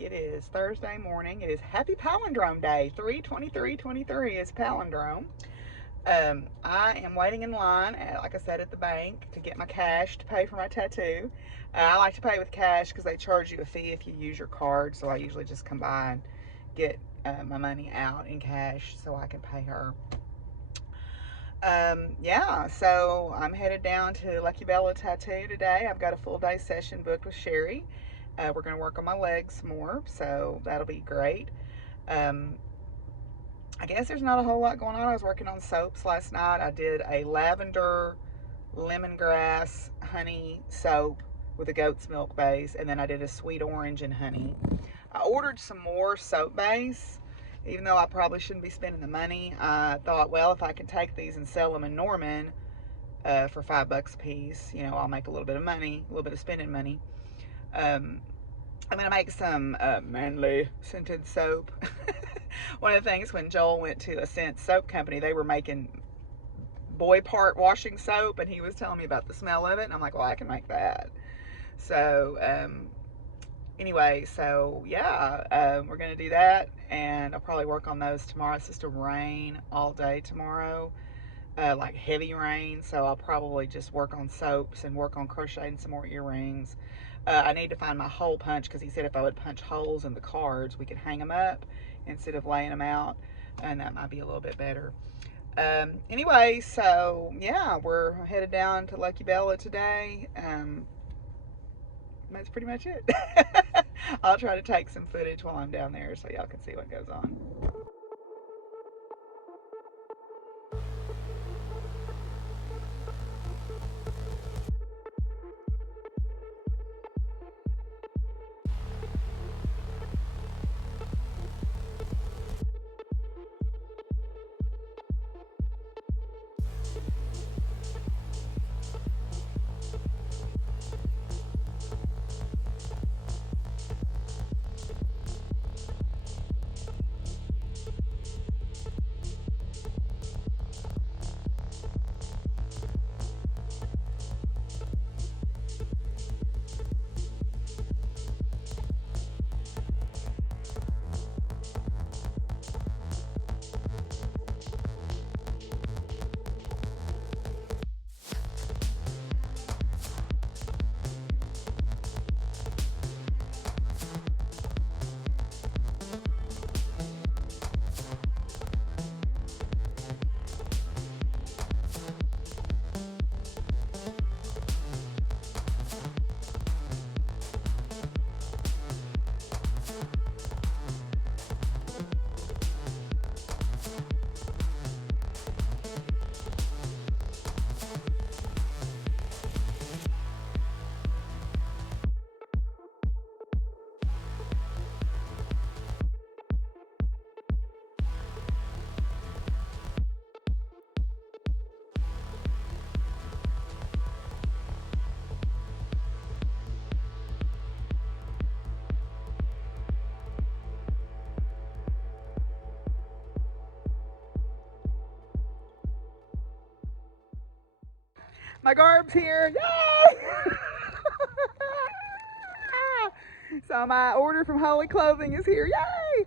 It is Thursday morning. It is Happy Palindrome Day. 3/23/23 is palindrome. I am waiting in line, like I said, at the bank to get my cash to pay for my tattoo. I like to pay with cash because they charge you a fee if you use your card. So I usually just come by and get my money out in cash so I can pay her. Yeah, so I'm headed down to Lucky Bella Tattoo today. I've got a full day session booked with Sherry. We're going to work on my legs more, so that'll be great. Um, I guess there's not a whole lot going on. I was working on soaps last night. I did a lavender, lemongrass, honey soap with a goat's milk base, and then I did a sweet orange and honey. I ordered some more soap base, even though I probably shouldn't be spending the money. I thought, well, if I can take these and sell them in Norman for $5 a piece, I'll make a little bit of money, a little bit of spending money. I'm going to make some manly scented soap. One of the things when Joel went to a scent soap company, they were making boy part washing soap, and he was telling me about the smell of it, and I'm like, well, I can make that. So, anyway, so yeah, we're going to do that, and I'll probably work on those tomorrow. It's supposed to rain all day tomorrow, like heavy rain, so I'll probably just work on soaps and work on crocheting some more earrings. I need to find my hole punch because he said if I would punch holes in the cards, we could hang them up instead of laying them out, and that might be a little bit better. Anyway, so yeah, we're headed down to Lucky Bella today. That's pretty much it. I'll try to take some footage while I'm down there so y'all can see what goes on. My garb's here. Yay! So my order from Holy Clothing is here. Yay!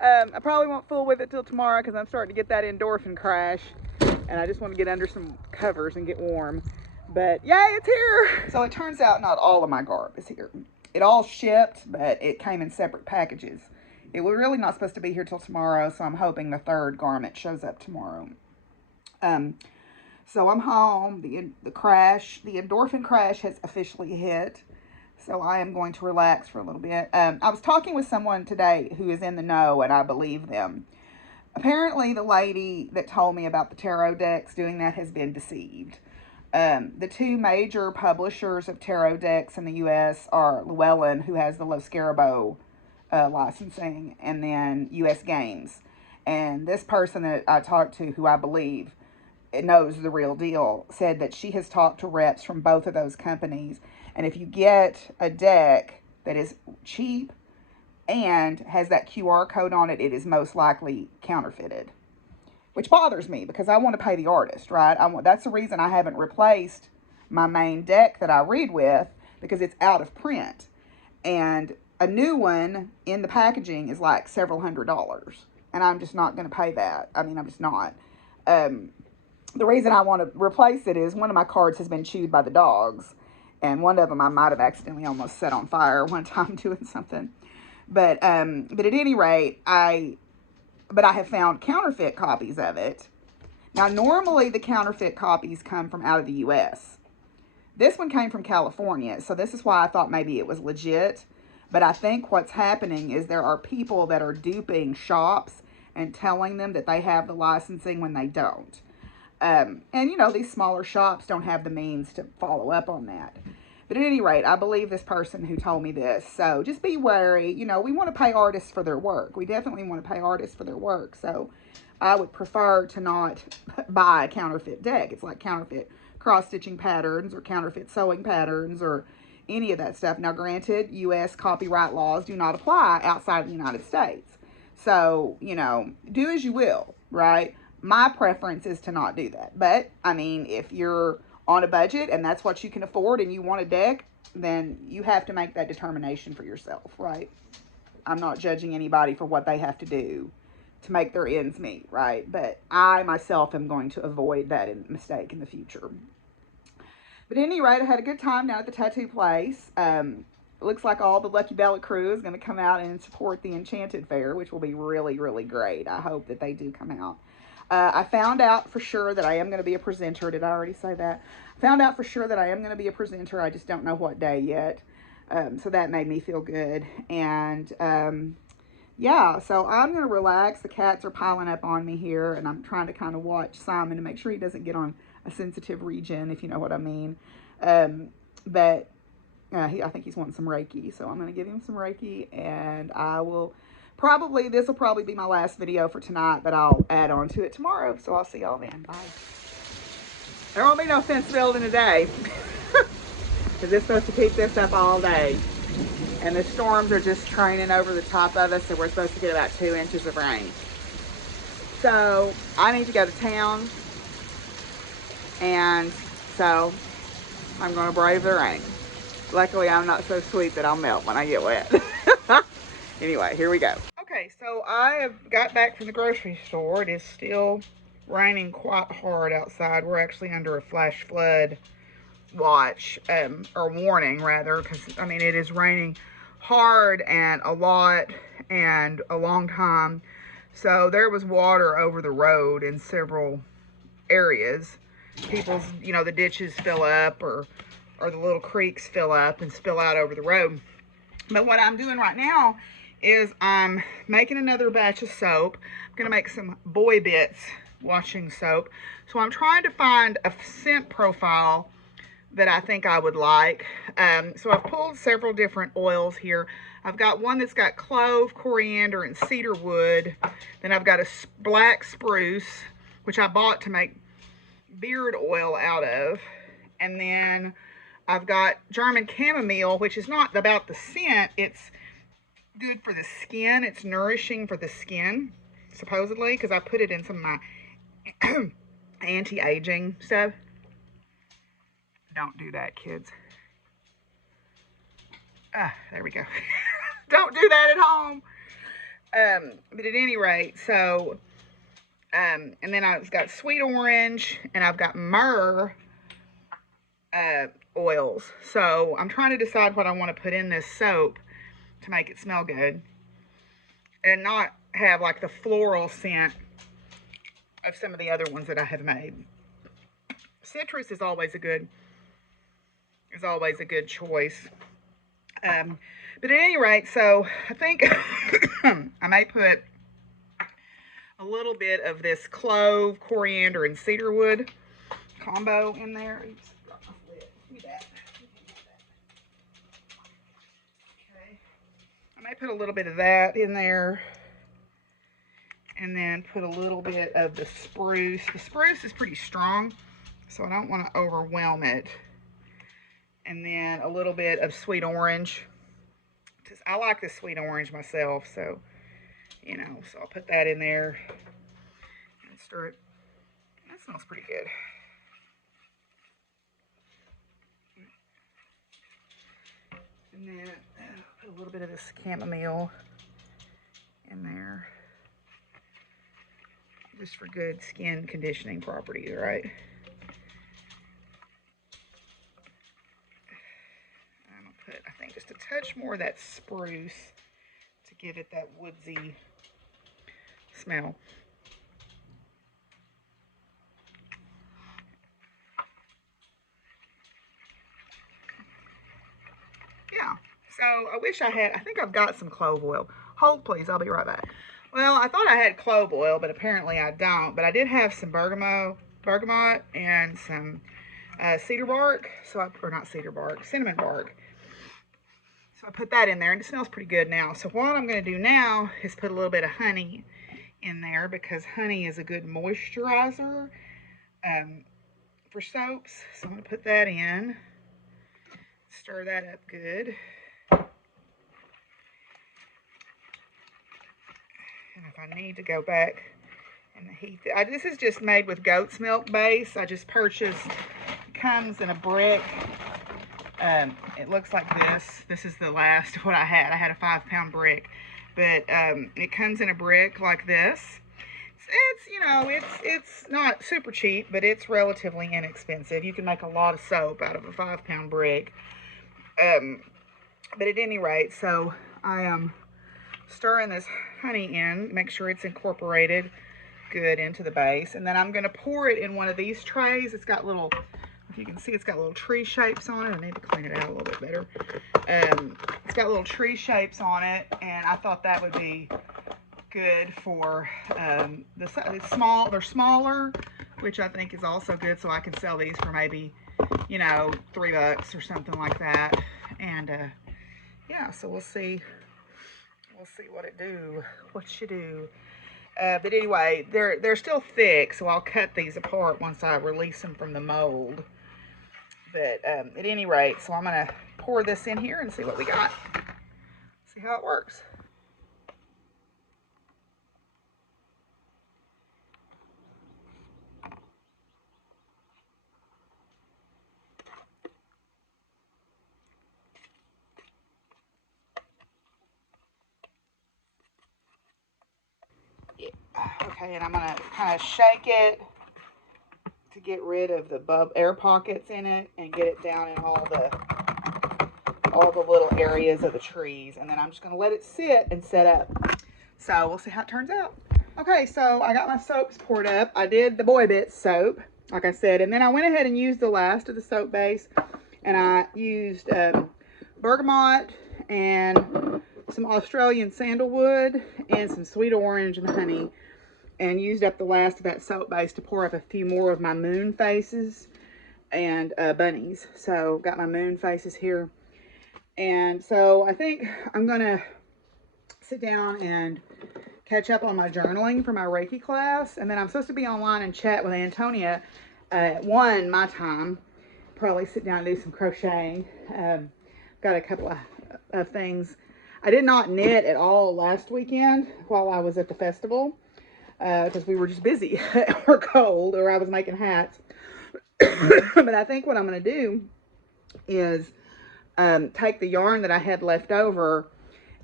I probably won't fool with it till tomorrow because I'm starting to get that endorphin crash, and I just want to get under some covers and get warm. But yay, it's here! So it turns out not all of my garb is here. It all shipped, but it came in separate packages. It was really not supposed to be here till tomorrow, so I'm hoping the third garment shows up tomorrow. So I'm home. The endorphin crash has officially hit. So I am going to relax for a little bit. I was talking with someone today who is in the know, and I believe them. Apparently, the lady that told me about the tarot decks doing that has been deceived. The two major publishers of tarot decks in the U.S. are Llewellyn, who has the Los Scarabo licensing, and then U.S. Games. And this person that I talked to, who I believe knows the real deal, said that she has talked to reps from both of those companies, and if you get a deck that is cheap and has that QR code on it, it is most likely counterfeited, which bothers me because I want to pay the artist, right? That's the reason I haven't replaced my main deck that I read with, because it's out of print. And a new one in the packaging is like several $100s. And I'm just not going to pay that. I mean, I'm just not. Um, the reason I want to replace it is one of my cards has been chewed by the dogs. And one of them I might have accidentally almost set on fire one time doing something. But at any rate, I have found counterfeit copies of it. Now, normally the counterfeit copies come from out of the U.S. This one came from California, so this is why I thought maybe it was legit. But I think what's happening is there are people that are duping shops and telling them that they have the licensing when they don't. And, you know, these smaller shops don't have the means to follow up on that. But at any rate, I believe this person who told me this. So just be wary. You know, we want to pay artists for their work. We definitely want to pay artists for their work. So I would prefer to not buy a counterfeit deck. It's like counterfeit cross-stitching patterns or counterfeit sewing patterns or any of that stuff. Now, granted, U.S. copyright laws do not apply outside of the United States. So, you know, do as you will, right? My preference is to not do that. But, I mean, if you're on a budget and that's what you can afford and you want a deck, then you have to make that determination for yourself, right? I'm not judging anybody for what they have to do to make their ends meet, right? But I myself am going to avoid that mistake in the future. But at any rate, I had a good time down at the tattoo place. It looks like all the Lucky Bella crew is going to come out and support the Enchanted Fair, which will be really, really great. I hope that they do come out. I found out for sure that I am going to be a presenter. Did I already say that? Found out for sure that I am going to be a presenter. I just don't know what day yet. So that made me feel good. And yeah, so I'm going to relax. The cats are piling up on me here, and I'm trying to kind of watch Simon to make sure he doesn't get on a sensitive region, if you know what I mean. But I think he's wanting some Reiki, so I'm going to give him some Reiki, and I will probably, this will probably be my last video for tonight, but I'll add on to it tomorrow, so I'll see y'all then. Bye. There won't be no fence building today, because it's supposed to keep this up all day. And the storms are just training over the top of us, so we're supposed to get about 2 inches of rain. So I need to go to town, and so I'm going to brave the rain. Luckily, I'm not so sweet that I'll melt when I get wet. Anyway, here we go. Okay, so I have got back from the grocery store. It is still raining quite hard outside. We're actually under a flash flood watch, or warning rather, because I mean it is raining hard and a lot and a long time. So there was water over the road in several areas. People's, you know, the ditches fill up, or the little creeks fill up and spill out over the road. But what I'm doing right now is I'm making another batch of soap. I'm gonna make some Boy Bits washing soap. So I'm trying to find a scent profile that I think I would like. So I've pulled several different oils here. I've got one that's got clove, coriander, and cedar wood. Then I've got a black spruce, which I bought to make beard oil out of. And then I've got German chamomile, which is not about the scent. It's good for the skin. It's nourishing for the skin, supposedly, because I put it in some of my anti-aging stuff. Don't do that, kids. There we go. Don't do that at home. But at any rate, so, and then I've got sweet orange, and I've got myrrh oils. So I'm trying to decide what I want to put in this soap to make it smell good, and not have like the floral scent of some of the other ones that I have made. Citrus is always a good choice. But at any rate, so I think I may put a little bit of this clove, coriander, and cedarwood combo in there. Oops, dropped my lid. Give me that. Okay. I may put a little bit of that in there, and then put a little bit of the spruce. The spruce is pretty strong, so I don't want to overwhelm it. And then a little bit of sweet orange. I like the sweet orange myself, so, you know, so I'll put that in there and stir it. That smells pretty good. And then put a little little bit of this chamomile in there, just for good skin conditioning properties, right? I'm gonna put, I think, just a touch more of that spruce to give it that woodsy smell. Yeah, so I wish I had, I think I've got some clove oil. Hold please, I'll be right back. Well, I thought I had clove oil, but apparently I don't. But I did have some bergamot and some cedar bark. Or not cedar bark, cinnamon bark. So I put that in there, and it smells pretty good now. So what I'm going to do now is put a little bit of honey in there, because honey is a good moisturizer for soaps. So I'm going to put that in. Stir that up good. And if I need to go back and heat this is just made with goat's milk base. I just purchased, it comes in a brick. It looks like this. This is the last of what I had. I had a 5-pound brick, but it comes in a brick like this. It's you know, it's not super cheap, but it's relatively inexpensive. You can make a lot of soap out of a 5-pound brick. But at any rate, so I am stirring this honey in, make sure it's incorporated good into the base, and then I'm going to pour it in one of these trays. It's got little, if you can see, it's got little tree shapes on it. I need to clean it out a little bit better. It's got little tree shapes on it, and I thought that would be good for they're smaller, which I think is also good, so I can sell these for maybe, you know, $3 or something like that. And yeah, so we'll see what you do. But anyway, they're still thick, so I'll cut these apart once I release them from the mold. But at any rate, so I'm gonna pour this in here and see what we got. See how it works. Okay, and I'm gonna kind of shake it to get rid of the air pockets in it and get it down in all the little areas of the trees. And then I'm just gonna let it sit and set up. So we'll see how it turns out. Okay, so I got my soaps poured up. I did the Boy Bits soap, like I said, and then I went ahead and used the last of the soap base, and I used bergamot and some Australian sandalwood and some sweet orange and honey, and used up the last of that soap base to pour up a few more of my moon faces and bunnies. So got my moon faces here. And so I think I'm gonna sit down and catch up on my journaling for my Reiki class, and then I'm supposed to be online and chat with Antonia at 1 my time. Probably sit down and do some crocheting. Got a couple of things. I did not knit at all last weekend while I was at the festival, because we were just busy or cold, or I was making hats. But I think what I'm going to do is take the yarn that I had left over,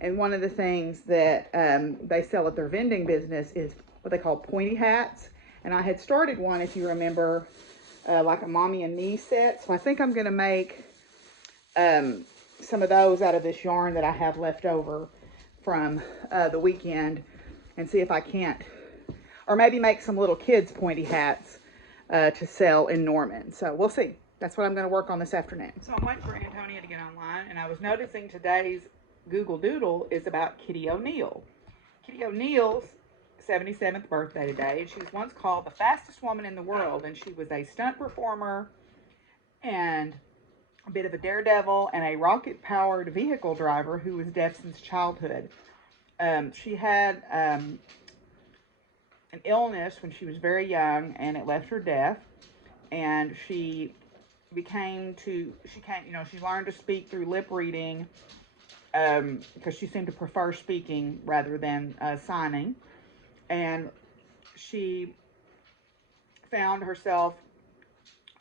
and one of the things that they sell at their vending business is what they call pointy hats. And I had started one, if you remember, like a mommy and me set. So I think I'm going to make some of those out of this yarn that I have left over from the weekend, and see if I can't, or maybe make some little kids pointy hats to sell in Norman. So we'll see. That's what I'm going to work on this afternoon. So I'm waiting for Antonia to get online, and I was noticing today's Google Doodle is about Kitty O'Neill. Kitty O'Neill's 77th birthday today. She was once called the fastest woman in the world, and she was a stunt performer and a bit of a daredevil and a rocket-powered vehicle driver who was deaf since childhood. She had an illness when she was very young, and it left her deaf, and she learned to speak through lip reading, because she seemed to prefer speaking rather than signing. And she found herself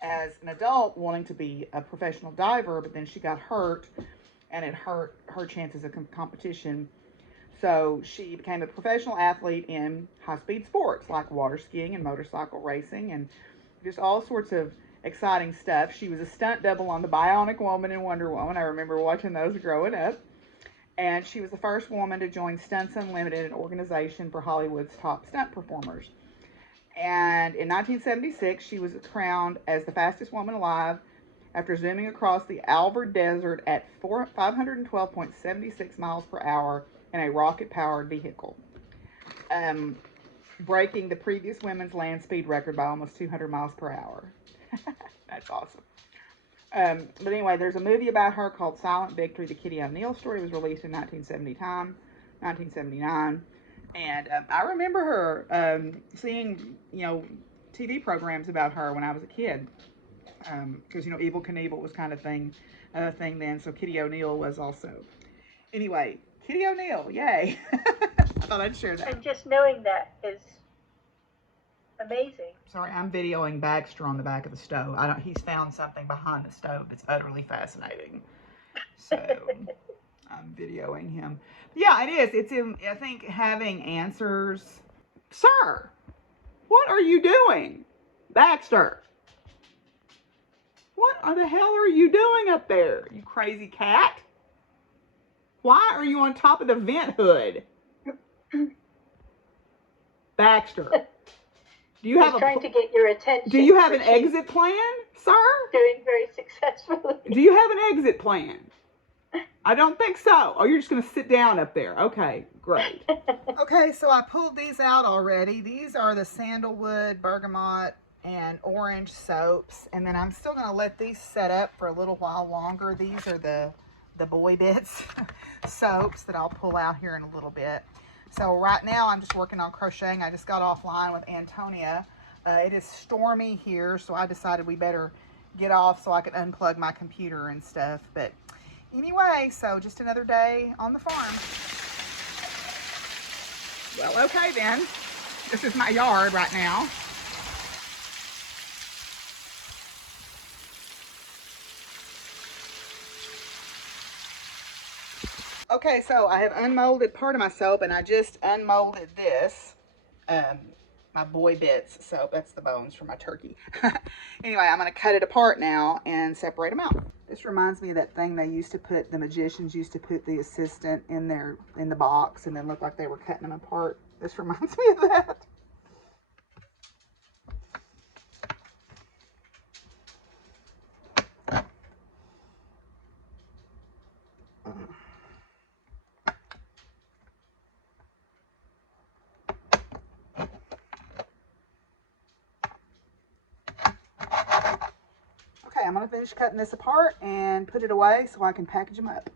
as an adult wanting to be a professional diver, but then she got hurt and it hurt her chances of competition. So she became a professional athlete in high-speed sports like water skiing and motorcycle racing and just all sorts of exciting stuff. She was a stunt double on the Bionic Woman and Wonder Woman. I remember watching those growing up. And she was the first woman to join Stunts Unlimited, an organization for Hollywood's top stunt performers. And in 1976, she was crowned as the fastest woman alive after zooming across the Alvord Desert at 512.76 miles per hour in a rocket-powered vehicle, breaking the previous women's land speed record by almost 200 miles per hour. That's awesome. But anyway, there's a movie about her called Silent Victory, the Kitty O'Neill story. It was released in 1979. And I remember her seeing, TV programs about her when I was a kid. Because, Evel Knievel was kind of thing then. So Kitty O'Neill was also. Anyway, Kitty O'Neill, yay. I thought I'd share that. And just knowing that is amazing. Sorry, I'm videoing Baxter on the back of the stove. He's found something behind the stove that's utterly fascinating. So I'm videoing him. Yeah, it is. I think having answers. Sir, what are you doing? Baxter, what the hell are you doing up there, you crazy cat? Why are you on top of the vent hood? Baxter. Do you have trying to get your attention. Do you have an exit plan, sir? Doing very successfully. Do you have an exit plan? I don't think so. Oh, you're just going to sit down up there. Okay, great. Okay, so I pulled these out already. These are the sandalwood, bergamot, and orange soaps. And then I'm still going to let these set up for a little while longer. These are the Boy Bits soaps that I'll pull out here in a little bit. So right now I'm just working on crocheting. I just got offline with Antonia. It is stormy here, so I decided we better get off so I could unplug my computer and stuff. But anyway, so just another day on the farm. Well, okay then. This is my yard right now. Okay, so I have unmolded part of my soap, and I just unmolded this, my Boy Bits soap. That's the bones for my turkey. Anyway, I'm going to cut it apart now and separate them out. This reminds me of that thing the magicians used to put the assistant in the box and then look like they were cutting them apart. This reminds me of that. I'm going to finish cutting this apart and put it away so I can package them up.